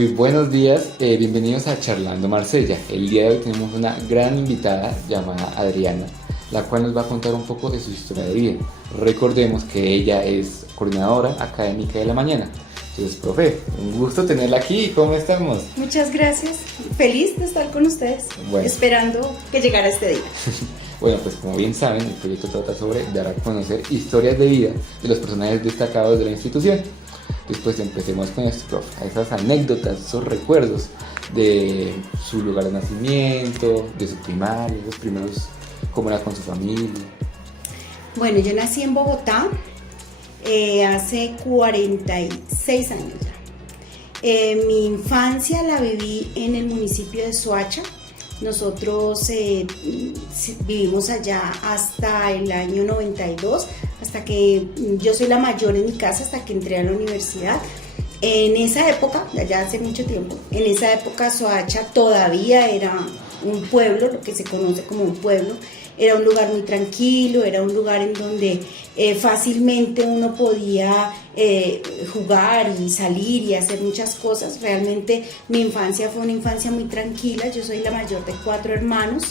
Muy buenos días, bienvenidos a Charlando Marsella. El día de hoy tenemos una gran invitada llamada Adriana, la cual nos va a contar un poco de su historia de vida. Recordemos que ella es coordinadora académica de la mañana. Entonces, profe, un gusto tenerla aquí. ¿Cómo estamos? Muchas gracias, feliz de estar con ustedes, esperando que llegara este día. Bueno, pues como bien saben, el proyecto trata sobre dar a conocer historias de vida de los personajes destacados de la institución. Después empecemos con esto, profe, esas anécdotas, esos recuerdos de su lugar de nacimiento, de su primaria, los primeros, cómo era con su familia. Bueno, yo nací en Bogotá hace 46 años ya. Mi infancia la viví en el municipio de Soacha. Nosotros vivimos allá hasta el año 92, hasta que yo soy la mayor en mi casa, hasta que entré a la universidad. En esa época, allá hace mucho tiempo, en esa época Soacha todavía era un pueblo, lo que se conoce como un pueblo. Era un lugar muy tranquilo, era un lugar en donde fácilmente uno podía jugar y salir y hacer muchas cosas. Realmente mi infancia fue una infancia muy tranquila. Yo soy la mayor de 4 hermanos.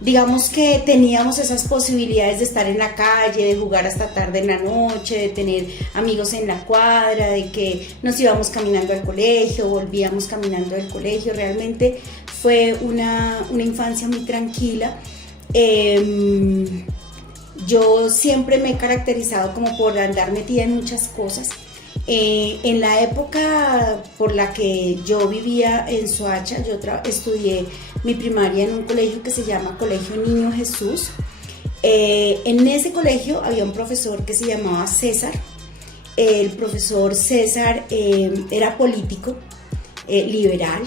Digamos que teníamos esas posibilidades de estar en la calle, de jugar hasta tarde en la noche, de tener amigos en la cuadra, de que nos íbamos caminando al colegio, volvíamos caminando del colegio. Realmente fue una infancia muy tranquila. Yo siempre me he caracterizado como por andar metida en muchas cosas. En la época por la que yo vivía en Soacha, yo estudié mi primaria en un colegio que se llama Colegio Niño Jesús. En ese colegio había un profesor que se llamaba César. El profesor César era político, liberal.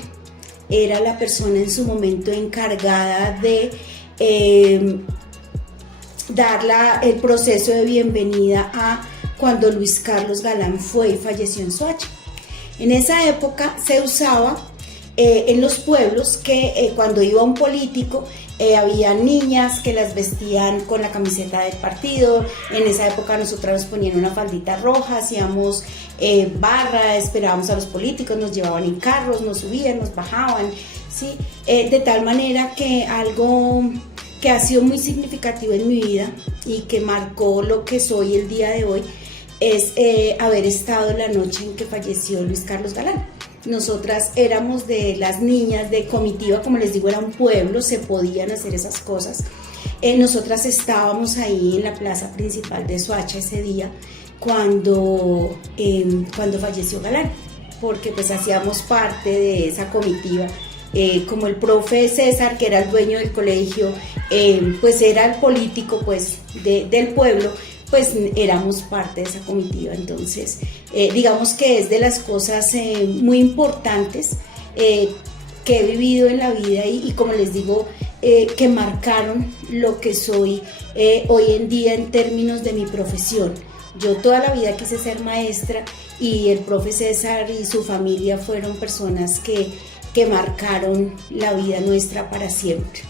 Era la persona en su momento encargada de dar el proceso de bienvenida a cuando Luis Carlos Galán fue y falleció en Soacha. En esa época se usaba en los pueblos que cuando iba un político había niñas que las vestían con la camiseta del partido. En esa época nosotras nos ponían una faldita roja, hacíamos barra, esperábamos a los políticos, nos llevaban en carros, nos subían, nos bajaban, ¿sí? De tal manera que algo que ha sido muy significativo en mi vida y que marcó lo que soy el día de hoy es haber estado la noche en que falleció Luis Carlos Galán. Nosotras éramos de las niñas de comitiva, como les digo, era un pueblo, se podían hacer esas cosas. Nosotras estábamos ahí en la plaza principal de Soacha ese día cuando falleció Galán, porque pues hacíamos parte de esa comitiva. Como el profe César, que era el dueño del colegio, pues era el político pues del pueblo, pues éramos parte de esa comitiva. Entonces digamos que es de las cosas muy importantes que he vivido en la vida y como les digo, que marcaron lo que soy hoy en día en términos de mi profesión. Yo toda la vida quise ser maestra y el profe César y su familia fueron personas que marcaron la vida nuestra para siempre.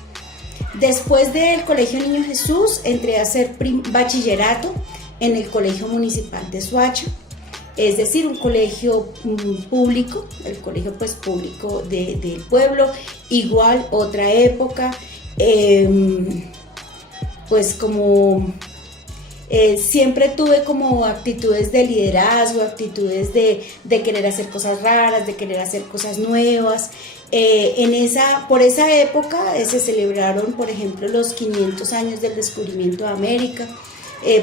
Después del Colegio Niño Jesús entré a hacer bachillerato en el Colegio Municipal de Soacha, es decir, un colegio público, el colegio pues público del pueblo, igual otra época, pues como siempre tuve como actitudes de liderazgo, actitudes de querer hacer cosas raras, de querer hacer cosas nuevas. Por esa época se celebraron, por ejemplo, los 500 años del descubrimiento de América.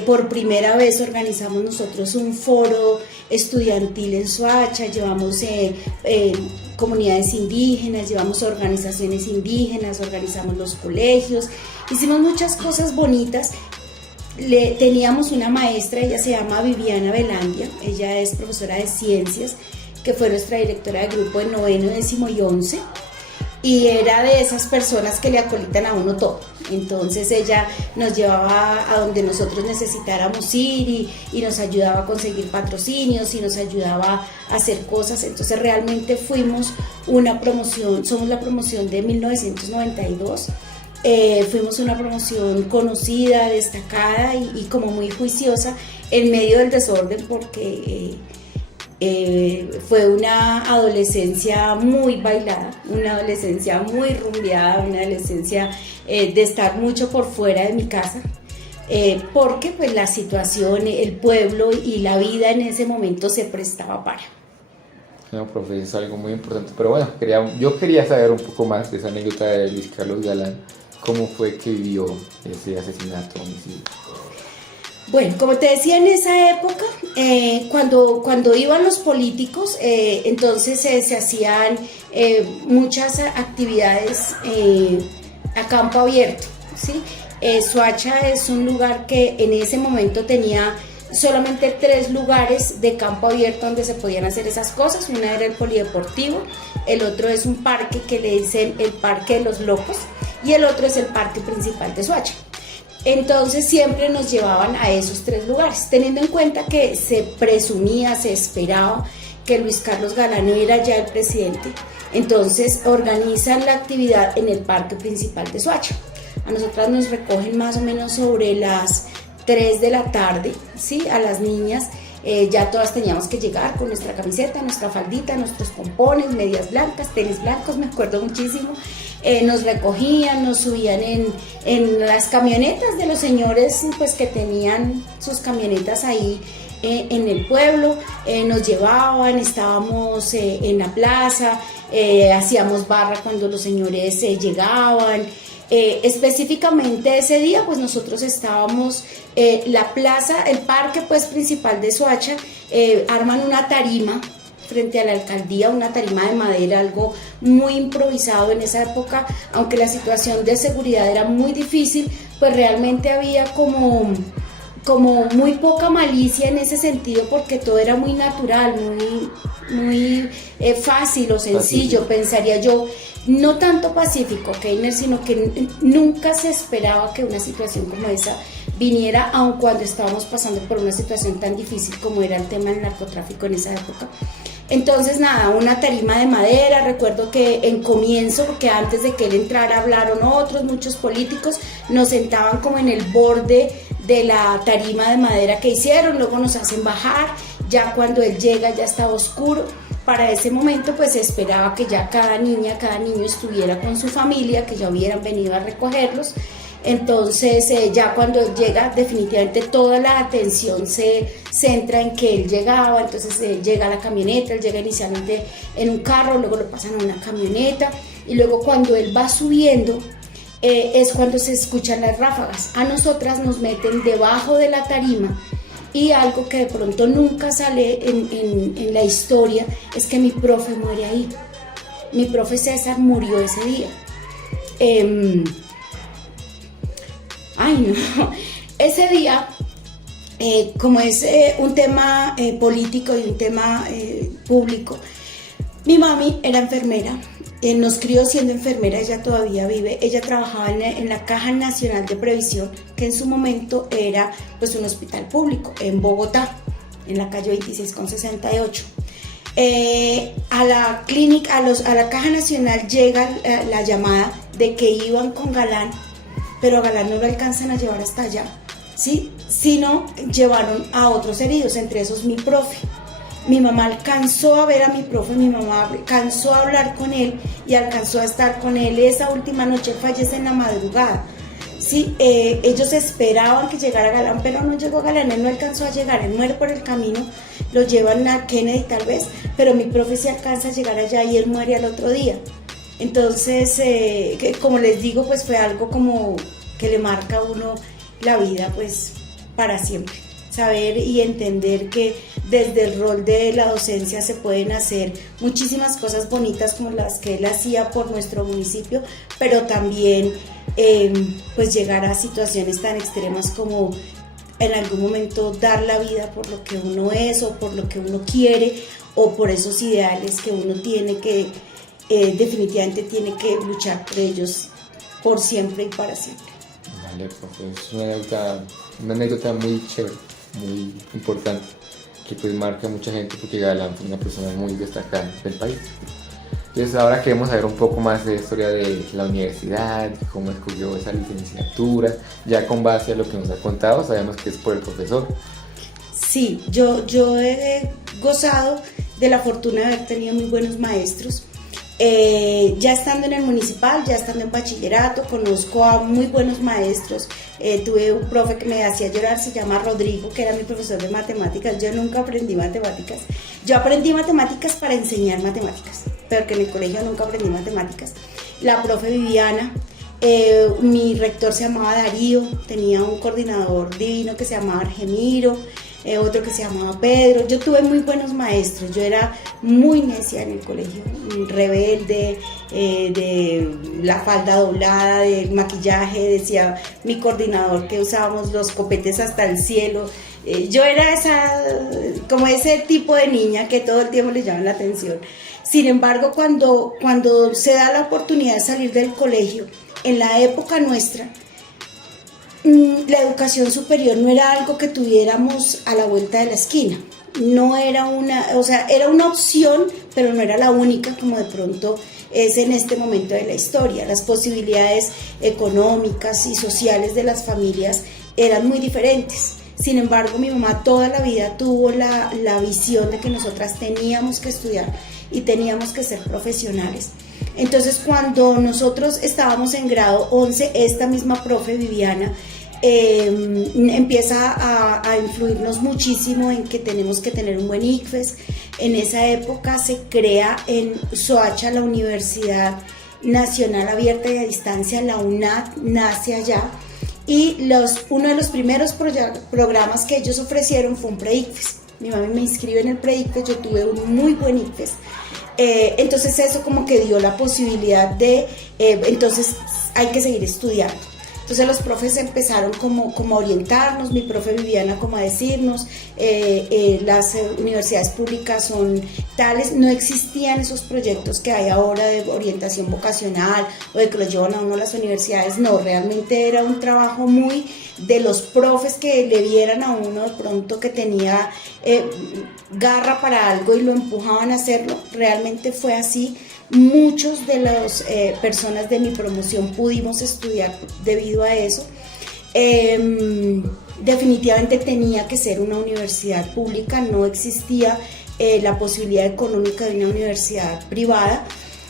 Por primera vez organizamos nosotros un foro estudiantil en Soacha, llevamos comunidades indígenas, llevamos organizaciones indígenas, organizamos los colegios, hicimos muchas cosas bonitas. Teníamos una maestra, ella se llama Viviana Velandia, ella es profesora de ciencias, que fue nuestra directora de grupo en 9º, 10º y 11, y era de esas personas que le acolitan a uno todo. Entonces ella nos llevaba a donde nosotros necesitáramos ir y nos ayudaba a conseguir patrocinios y nos ayudaba a hacer cosas. Entonces realmente fuimos una promoción, somos la promoción de 1992. Fuimos una promoción conocida, destacada y como muy juiciosa en medio del desorden, porque Fue una adolescencia muy bailada, una adolescencia muy rumbeada, una adolescencia de estar mucho por fuera de mi casa, porque pues la situación, el pueblo y la vida en ese momento se prestaba para. No, profe, es algo muy importante. Pero bueno, yo quería saber un poco más de esa anécdota de Luis Carlos Galán. ¿Cómo fue que vivió ese asesinato, homicidio? Bueno, como te decía, en esa época, cuando iban los políticos, entonces se hacían muchas actividades a campo abierto, ¿sí? Soacha es un lugar que en ese momento tenía solamente 3 lugares de campo abierto donde se podían hacer esas cosas. Una era el polideportivo, el otro es un parque que le dicen el Parque de los Locos y el otro es el parque principal de Soacha. Entonces siempre nos llevaban a esos 3 lugares, teniendo en cuenta que se presumía, se esperaba que Luis Carlos Galán era ya el presidente. Entonces organizan la actividad en el parque principal de Soacha. A nosotras nos recogen más o menos sobre las 3 de la tarde, ¿sí? A las niñas ya todas teníamos que llegar con nuestra camiseta, nuestra faldita, nuestros pompones, medias blancas, tenis blancos, me acuerdo muchísimo. Nos recogían, nos subían en las camionetas de los señores pues que tenían sus camionetas ahí en el pueblo, nos llevaban, estábamos en la plaza, hacíamos barra cuando los señores llegaban. Específicamente ese día pues nosotros estábamos la plaza, el parque pues principal de Soacha, arman una tarima frente a la alcaldía, una tarima de madera, algo muy improvisado en esa época, aunque la situación de seguridad era muy difícil, pues realmente había como muy poca malicia en ese sentido, porque todo era muy natural, muy fácil o sencillo, pensaría yo, no tanto pacífico, Keiner, sino que nunca se esperaba que una situación como esa viniera, aun cuando estábamos pasando por una situación tan difícil como era el tema del narcotráfico en esa época. Entonces nada, una tarima de madera, recuerdo que en comienzo, porque antes de que él entrara hablaron muchos políticos, nos sentaban como en el borde de la tarima de madera que hicieron, luego nos hacen bajar, ya cuando él llega ya estaba oscuro. Para ese momento pues se esperaba que ya cada niño estuviera con su familia, que ya hubieran venido a recogerlos. Entonces ya cuando él llega, definitivamente toda la atención se centra en que él llegaba. Entonces llega a la camioneta, él llega inicialmente en un carro, luego lo pasan a una camioneta y luego cuando él va subiendo es cuando se escuchan las ráfagas. A nosotras nos meten debajo de la tarima y algo que de pronto nunca sale en la historia es que mi profe muere ahí. Mi profe César murió ese día. Ese día, como es un tema político y un tema público, mi mami era enfermera, nos crió siendo enfermera, ella todavía vive, ella trabajaba en la Caja Nacional de Previsión, que en su momento era pues un hospital público en Bogotá, en la calle 26 con 68. A la clínica, a la Caja Nacional llega la llamada de que iban con Galán, pero a Galán no lo alcanzan a llevar hasta allá, ¿sí? Sino llevaron a otros heridos, entre esos mi profe. Mi mamá alcanzó a ver a mi profe, mi mamá alcanzó a hablar con él y alcanzó a estar con él. Esa última noche fallece en la madrugada, ¿sí? Ellos esperaban que llegara Galán, pero no llegó Galán, él no alcanzó a llegar, él muere por el camino, lo llevan a Kennedy tal vez, pero mi profe sí alcanza a llegar allá y él muere al otro día. Entonces, como les digo, pues fue algo como que le marca a uno la vida pues para siempre. Saber y entender que desde el rol de la docencia se pueden hacer muchísimas cosas bonitas como las que él hacía por nuestro municipio, pero también pues llegar a situaciones tan extremas como en algún momento dar la vida por lo que uno es o por lo que uno quiere o por esos ideales que uno tiene que definitivamente tiene que luchar por ellos por siempre y para siempre. Vale, profe, es una anécdota muy chévere, muy importante, que pues marca a mucha gente porque Galán fue una persona muy destacada del país. Entonces ahora queremos saber un poco más de la historia de la universidad, cómo escogió esa licenciatura, ya con base a lo que nos ha contado, sabemos que es por el profesor. Sí, yo he gozado de la fortuna de haber tenido muy buenos maestros. Ya estando en el municipal, ya estando en bachillerato, conozco a muy buenos maestros. Tuve un profe que me hacía llorar, se llama Rodrigo, que era mi profesor de matemáticas. Yo nunca aprendí matemáticas. Yo aprendí matemáticas para enseñar matemáticas, pero que en el colegio nunca aprendí matemáticas. La profe Viviana, mi rector se llamaba Darío, tenía un coordinador divino que se llamaba Argemiro, otro que se llamaba Pedro. Yo tuve muy buenos maestros. Yo era muy necia en el colegio, rebelde, de la falda doblada, del maquillaje. Decía mi coordinador que usábamos los copetes hasta el cielo. Yo era como ese tipo de niña que todo el tiempo le llama la atención. Sin embargo, cuando se da la oportunidad de salir del colegio, en la época nuestra, la educación superior no era algo que tuviéramos a la vuelta de la esquina. No era era una opción, pero no era la única, como de pronto es en este momento de la historia. Las posibilidades económicas y sociales de las familias eran muy diferentes. Sin embargo, mi mamá toda la vida tuvo la visión de que nosotras teníamos que estudiar y teníamos que ser profesionales. Entonces, cuando nosotros estábamos en grado 11, esta misma profe Viviana empieza a influirnos muchísimo en que tenemos que tener un buen ICFES. En esa época se crea en Soacha la Universidad Nacional Abierta y a Distancia, la UNAD, nace allá, y uno de los primeros programas que ellos ofrecieron fue un pre-ICFES. Mi mamá me inscribe en el pre-ICFES, yo tuve un muy buen ICFES. Entonces eso como que dio la posibilidad de, entonces hay que seguir estudiando. Entonces los profes empezaron como a orientarnos, mi profe Viviana como a decirnos, las universidades públicas son tales, no existían esos proyectos que hay ahora de orientación vocacional o de que los llevan a uno a las universidades. No, realmente era un trabajo muy de los profes que le vieran a uno de pronto que tenía garra para algo y lo empujaban a hacerlo. Realmente fue así. Muchos de las personas de mi promoción pudimos estudiar debido a eso. Definitivamente tenía que ser una universidad pública, no existía la posibilidad económica de una universidad privada.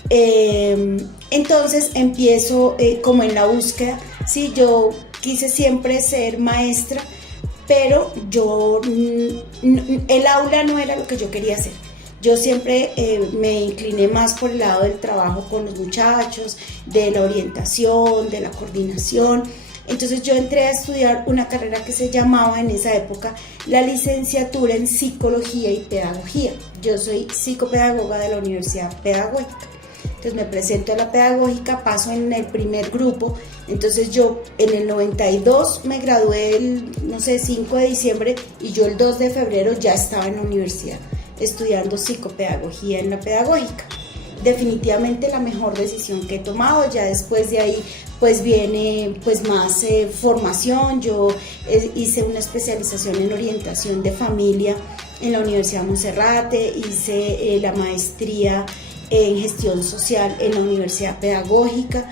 Entonces empiezo como en la búsqueda. Sí, yo quise siempre ser maestra, pero el aula no era lo que yo quería hacer. Yo siempre me incliné más por el lado del trabajo con los muchachos, de la orientación, de la coordinación. Entonces yo entré a estudiar una carrera que se llamaba en esa época la licenciatura en Psicología y Pedagogía. Yo soy psicopedagoga de la Universidad Pedagógica. Entonces me presento a la pedagógica, paso en el primer grupo. Entonces yo en el 92 me gradué el, 5 de diciembre y yo el 2 de febrero ya estaba en la universidad estudiando psicopedagogía en la pedagógica. Definitivamente la mejor decisión que he tomado. Ya después de ahí pues viene pues más formación. Yo hice una especialización en orientación de familia en la Universidad Monserrate, hice la maestría en gestión social en la Universidad Pedagógica,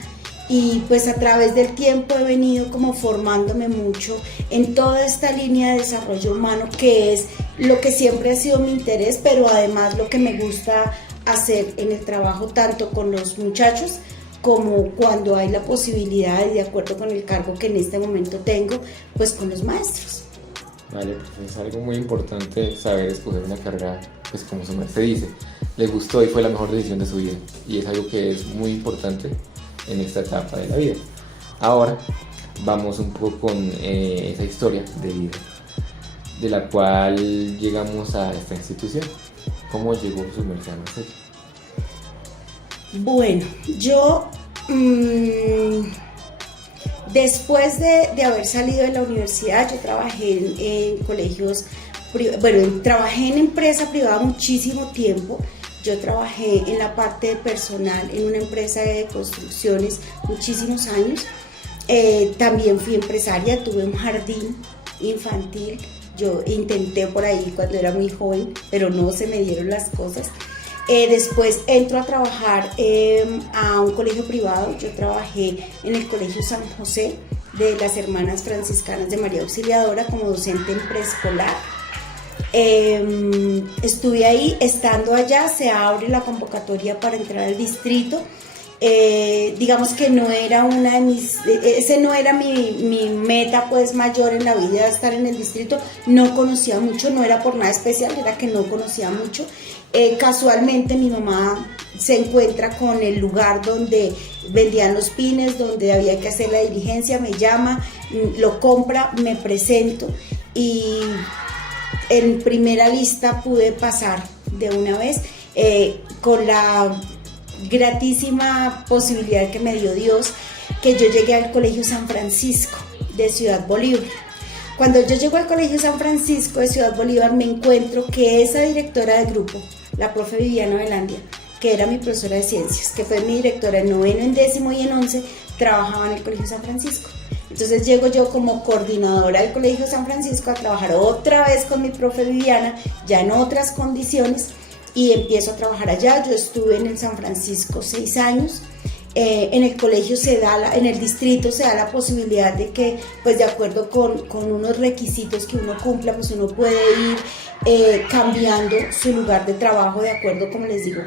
y pues a través del tiempo he venido como formándome mucho en toda esta línea de desarrollo humano, que es lo que siempre ha sido mi interés, pero además lo que me gusta hacer en el trabajo, tanto con los muchachos como cuando hay la posibilidad y de acuerdo con el cargo que en este momento tengo, pues con los maestros. Vale, pues es algo muy importante saber escoger una carrera, pues como su merced dice, le gustó y fue la mejor decisión de su vida, y es algo que es muy importante en esta etapa de la vida. Ahora vamos un poco con esa historia de vida de la cual llegamos a esta institución. ¿Cómo llegó su merced a nosotros? Bueno, yo después de haber salido de la universidad, yo trabajé en colegios, trabajé en empresa privada muchísimo tiempo. Yo trabajé en la parte de personal en una empresa de construcciones muchísimos años. También fui empresaria, tuve un jardín infantil. Yo intenté por ahí cuando era muy joven, pero no se me dieron las cosas. Después entro a trabajar a un colegio privado. Yo trabajé en el Colegio San José de las Hermanas Franciscanas de María Auxiliadora como docente en preescolar. Estuve ahí. Estando allá se abre la convocatoria para entrar al distrito. Digamos que no era una de mis, ese no era mi meta pues mayor en la vida, estar en el distrito. No conocía mucho, no era por nada especial, era que no conocía mucho. Casualmente mi mamá se encuentra con el lugar donde vendían los pines, donde había que hacer la diligencia, me llama, lo compra, me presento y en primera lista pude pasar de una vez, con la gratísima posibilidad que me dio Dios, que yo llegué al Colegio San Francisco de Ciudad Bolívar. Cuando yo llego al Colegio San Francisco de Ciudad Bolívar, me encuentro que esa directora de grupo, la profe Viviana Velandia, que era mi profesora de ciencias, que fue mi directora en noveno, en décimo y en 11, trabajaba en el Colegio San Francisco. Entonces llego yo como coordinadora del Colegio San Francisco a trabajar otra vez con mi profe Viviana, ya en otras condiciones, y empiezo a trabajar allá. Yo estuve en el San Francisco 6 años. En el colegio en el distrito se da la posibilidad de que, pues de acuerdo con unos requisitos que uno cumpla, pues uno puede ir cambiando su lugar de trabajo de acuerdo, como les digo,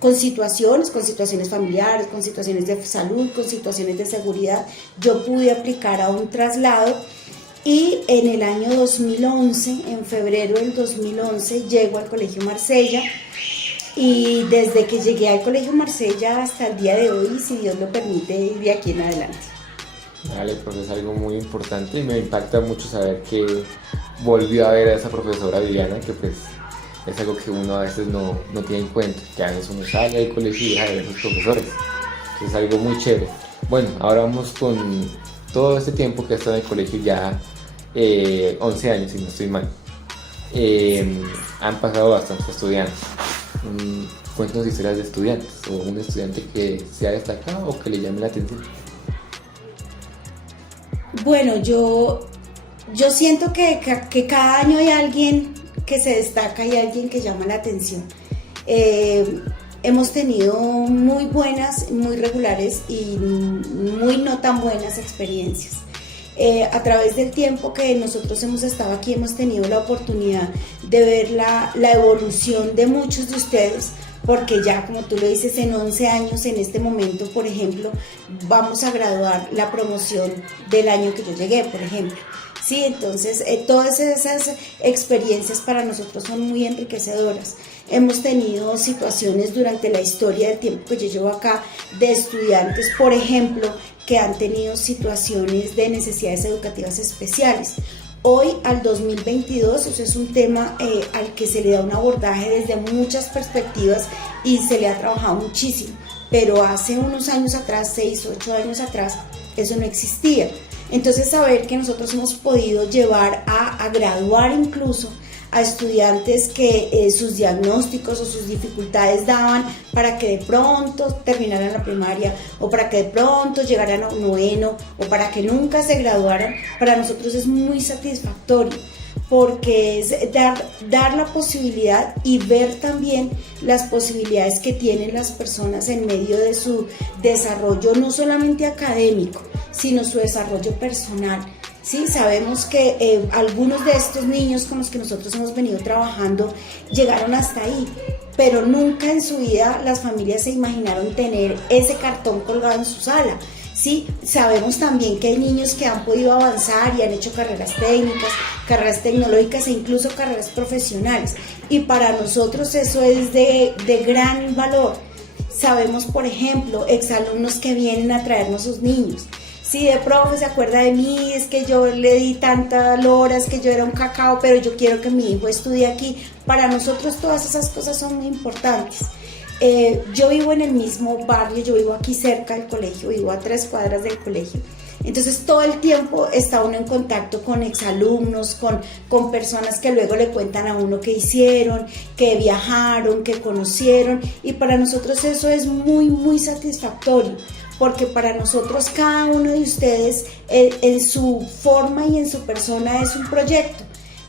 con situaciones familiares, con situaciones de salud, con situaciones de seguridad. Yo pude aplicar a un traslado y en el año 2011, en febrero del 2011, llego al Colegio Marsella. Y desde que llegué al Colegio Marsella hasta el día de hoy, si Dios lo permite, de aquí en adelante. Vale, pues es algo muy importante y me impacta mucho saber que volvió a ver a esa profesora Viviana, que pues es algo que uno a veces no tiene en cuenta, que a veces uno sale del colegio y deja de ver a sus profesores. Es algo muy chévere. Bueno, ahora vamos con todo este tiempo que ha estado en el colegio, ya 11 años si no estoy mal. Han pasado bastantes estudiantes. Cuéntanos historias de estudiantes o un estudiante que se ha destacado o que le llame la atención. Bueno, yo siento que cada año hay alguien que se destaca y alguien que llama la atención. Hemos tenido muy buenas, muy regulares y muy no tan buenas experiencias. A través del tiempo que nosotros hemos estado aquí, hemos tenido la oportunidad de ver la evolución de muchos de ustedes, porque ya, como tú lo dices, en 11 años, en este momento, por ejemplo, vamos a graduar la promoción del año que yo llegué, por ejemplo. Sí, entonces todas esas experiencias para nosotros son muy enriquecedoras. Hemos tenido situaciones durante la historia del tiempo que yo llevo acá de estudiantes, por ejemplo, que han tenido situaciones de necesidades educativas especiales. Hoy, al 2022, eso es un tema al que se le da un abordaje desde muchas perspectivas y se le ha trabajado muchísimo, pero hace unos años atrás, 6, 8 años atrás, eso no existía. Entonces, saber que nosotros hemos podido llevar a graduar incluso a estudiantes que sus diagnósticos o sus dificultades daban para que de pronto terminaran la primaria o para que de pronto llegaran a un noveno o para que nunca se graduaran, para nosotros es muy satisfactorio, porque es dar la posibilidad y ver también las posibilidades que tienen las personas en medio de su desarrollo, no solamente académico, sino su desarrollo personal. Sí, sabemos que algunos de estos niños con los que nosotros hemos venido trabajando llegaron hasta ahí, pero nunca en su vida las familias se imaginaron tener ese cartón colgado en su sala. Sí, sabemos también que hay niños que han podido avanzar y han hecho carreras técnicas, carreras tecnológicas e incluso carreras profesionales, y para nosotros eso es de gran valor. Sabemos, por ejemplo, exalumnos que vienen a traernos sus niños. Sí, de profe, se acuerda de mí, es que yo le di tantas horas, que yo era un cacao, pero yo quiero que mi hijo estudie aquí. Para nosotros todas esas cosas son muy importantes. Yo vivo en el mismo barrio, yo vivo aquí cerca del colegio, vivo a 3 cuadras del colegio. Entonces todo el tiempo está uno en contacto con exalumnos, con personas que luego le cuentan a uno qué hicieron, que viajaron, que conocieron, y para nosotros eso es muy, muy satisfactorio, porque para nosotros cada uno de ustedes en su forma y en su persona es un proyecto.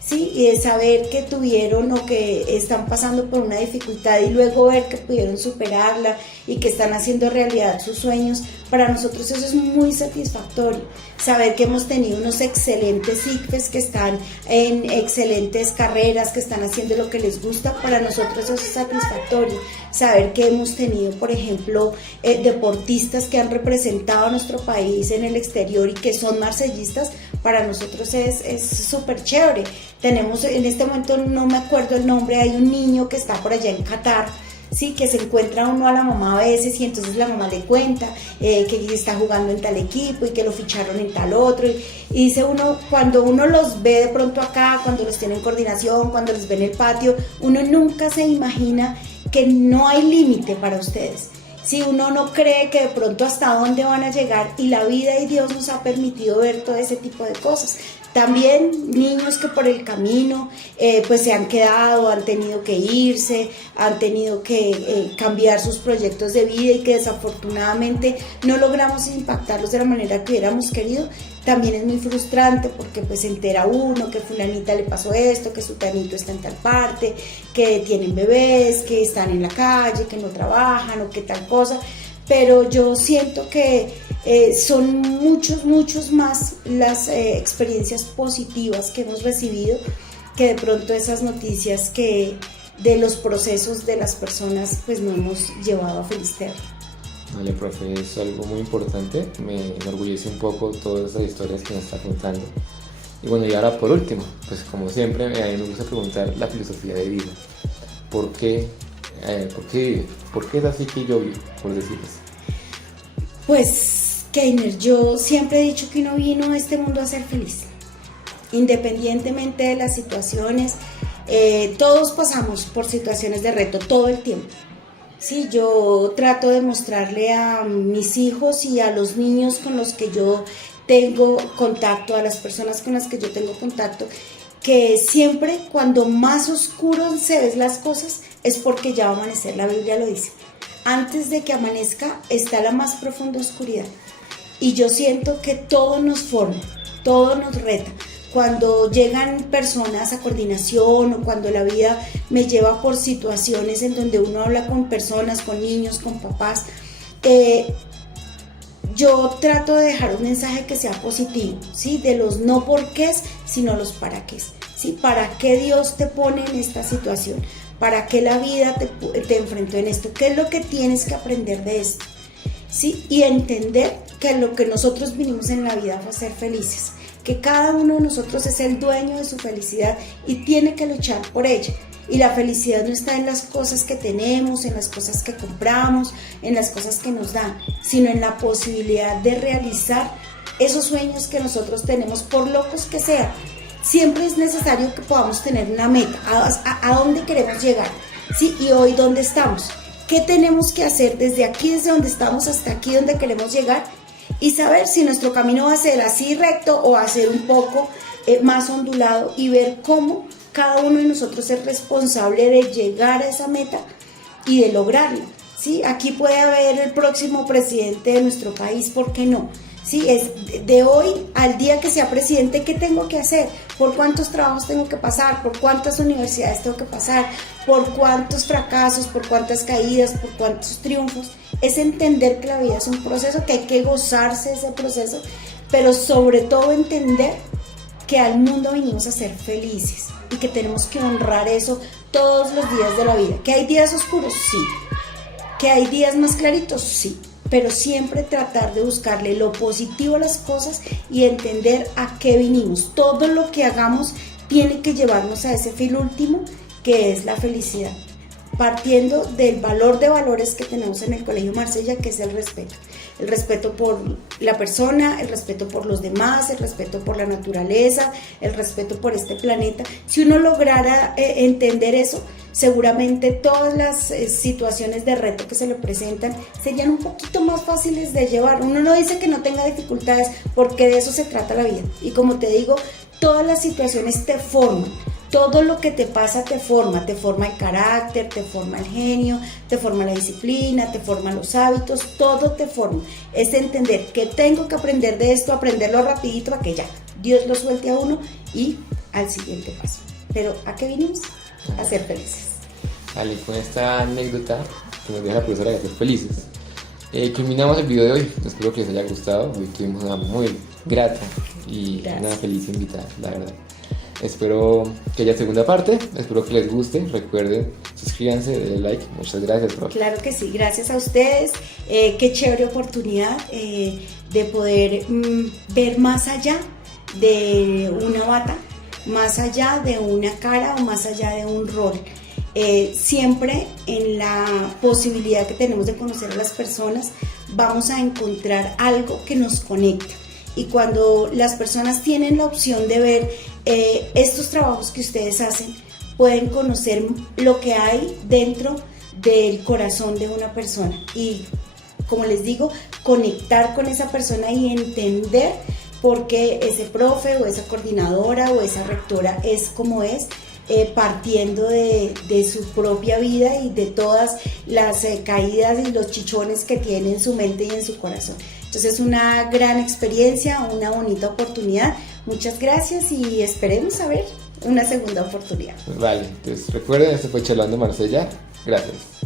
¿sí? Y de saber que tuvieron o que están pasando por una dificultad y luego ver que pudieron superarla y que están haciendo realidad sus sueños, para nosotros eso es muy satisfactorio. Saber que hemos tenido unos excelentes ICFES que están en excelentes carreras, que están haciendo lo que les gusta, para nosotros eso es satisfactorio. Saber que hemos tenido, por ejemplo, deportistas que han representado a nuestro país en el exterior y que son marsellistas, para nosotros es súper chévere. Tenemos en este momento, no me acuerdo el nombre, hay un niño que está por allá en Qatar, sí, que se encuentra uno a la mamá a veces y entonces la mamá le cuenta que está jugando en tal equipo y que lo ficharon en tal otro, y dice uno, cuando uno los ve de pronto acá, cuando los tiene en coordinación, cuando los ve en el patio, uno nunca se imagina que no hay límite para ustedes. Si uno no cree que de pronto hasta dónde van a llegar, y la vida y Dios nos ha permitido ver todo ese tipo de cosas. También niños que por el camino pues se han quedado, han tenido que irse, han tenido que cambiar sus proyectos de vida y que desafortunadamente no logramos impactarlos de la manera que hubiéramos querido. También es muy frustrante porque pues se entera uno que fulanita le pasó esto, que su tanito está en tal parte, que tienen bebés, que están en la calle, que no trabajan o que tal cosa. Pero yo siento que son muchos más las experiencias positivas que hemos recibido que de pronto esas noticias que de los procesos de las personas pues no hemos llevado a feliz término. Vale, profe, es algo muy importante, me enorgullece un poco todas las historias que nos está contando. Y bueno, y ahora por último, pues como siempre a mí me gusta preguntar la filosofía de vida. ¿Por qué vivir? ¿Por qué es así que yo vivo, por decirles? Pues, Keiner, yo siempre he dicho que uno vino a este mundo a ser feliz, independientemente de las situaciones. Todos pasamos por situaciones de reto todo el tiempo. Sí, yo trato de mostrarle a mis hijos y a los niños con los que yo tengo contacto, a las personas con las que yo tengo contacto, que siempre cuando más oscuro se ven las cosas es porque ya va a amanecer, la Biblia lo dice. Antes de que amanezca está la más profunda oscuridad. Y yo siento que todo nos forma, todo nos reta. Cuando llegan personas a coordinación o cuando la vida me lleva por situaciones en donde uno habla con personas, con niños, con papás, yo trato de dejar un mensaje que sea positivo, ¿sí? De los no porqués, sino los para qué, ¿sí? ¿Para qué Dios te pone en esta situación? ¿Para qué la vida te enfrentó en esto? ¿Qué es lo que tienes que aprender de esto? ¿Sí? Y entender que lo que nosotros vinimos en la vida fue a ser felices, que cada uno de nosotros es el dueño de su felicidad y tiene que luchar por ella. Y la felicidad no está en las cosas que tenemos, en las cosas que compramos, en las cosas que nos dan, sino en la posibilidad de realizar esos sueños que nosotros tenemos, por locos que sean. Siempre es necesario que podamos tener una meta, a dónde queremos llegar, ¿sí? Y hoy, ¿dónde estamos? ¿Qué tenemos que hacer desde aquí, desde donde estamos hasta aquí, donde queremos llegar? Y saber si nuestro camino va a ser así recto o va a ser un poco más ondulado, y ver cómo cada uno de nosotros es responsable de llegar a esa meta y de lograrla, ¿sí? Aquí puede haber el próximo presidente de nuestro país, ¿por qué no? Sí, es de hoy al día que sea presidente, ¿qué tengo que hacer? ¿Por cuántos trabajos tengo que pasar? ¿Por cuántas universidades tengo que pasar? ¿Por cuántos fracasos? ¿Por cuántas caídas? ¿Por cuántos triunfos? Es entender que la vida es un proceso, que hay que gozarse de ese proceso, pero sobre todo entender que al mundo venimos a ser felices y que tenemos que honrar eso todos los días de la vida. ¿Que hay días oscuros? Sí. ¿Que hay días más claritos? Sí. Pero siempre tratar de buscarle lo positivo a las cosas y entender a qué vinimos. Todo lo que hagamos tiene que llevarnos a ese fin último, que es la felicidad, partiendo del valor de valores que tenemos en el Colegio Marsella, que es el respeto. El respeto por la persona, el respeto por los demás, el respeto por la naturaleza, el respeto por este planeta. Si uno lograra entender eso, seguramente todas las situaciones de reto que se le presentan serían un poquito más fáciles de llevar. Uno no dice que no tenga dificultades, porque de eso se trata la vida. Y como te digo, todas las situaciones te forman. Todo lo que te pasa te forma el carácter, te forma el genio, te forma la disciplina, te forma los hábitos, todo te forma. Es entender que tengo que aprender de esto, aprenderlo rapidito para que ya Dios lo suelte a uno y al siguiente paso. Pero ¿a qué vinimos? A ser felices. Vale, con esta anécdota que nos deja la profesora de ser felices, culminamos el video de hoy. Espero que les haya gustado. Hoy tuvimos una muy grata y una feliz invitada, la verdad. Espero que haya segunda parte, espero que les guste. Recuerden, suscríbanse, denle like. Muchas gracias, profe. Claro que sí, gracias a ustedes. Qué chévere oportunidad de poder ver más allá de una bata, más allá de una cara o más allá de un rol. Siempre en la posibilidad que tenemos de conocer a las personas vamos a encontrar algo que nos conecta, y cuando las personas tienen la opción de ver estos trabajos que ustedes hacen, pueden conocer lo que hay dentro del corazón de una persona y, como les digo, conectar con esa persona y entender por qué ese profe o esa coordinadora o esa rectora es como es, partiendo de su propia vida y de todas las caídas y los chichones que tiene en su mente y en su corazón. Entonces, una gran experiencia, una bonita oportunidad. Muchas gracias y esperemos a ver una segunda oportunidad. Vale, entonces recuerden, esto fue Charlando Marsella. Gracias.